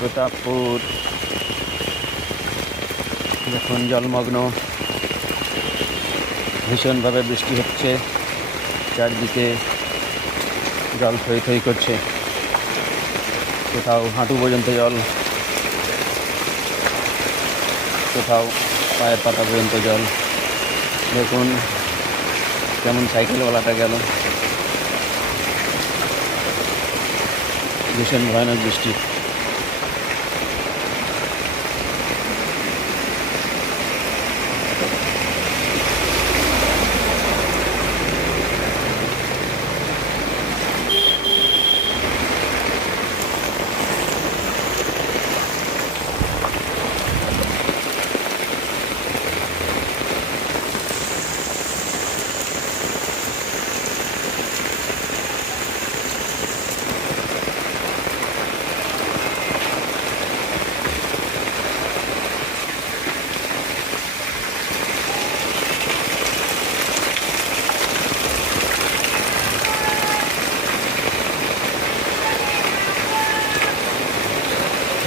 প্রতাপপুর দেখুন জলমগ্ন, ভীষণভাবে বৃষ্টি হচ্ছে, চারদিকে জল থই থই করছে, কোথাও হাঁটু পর্যন্ত জল, কোথাও পায়ের পাতা পর্যন্ত জল। দেখুন কেমন সাইকেলওয়ালাটা গেল, ভীষণ ভয়ানক বৃষ্টি।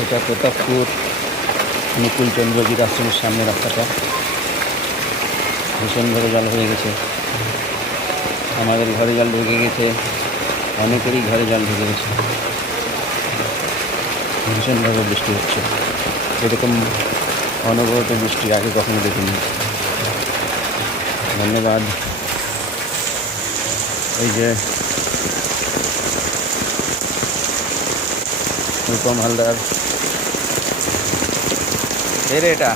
এটা প্রতাপপুর অনুকূল চন্দ্রজিৎ আশ্রমের সামনে রাস্তাটা, ভীষণভাবে জল হয়ে গেছে। আমাদের ঘরে জল ঢুকে গেছে, অনেকেরই ঘরে জল ঢুকে গেছে। ভীষণভাবে বৃষ্টি হচ্ছে, এরকম অনবরত বৃষ্টি আগে কখনো দেখিনি। ধন্যবাদ। এই যে রূপম হালদার, এর এটা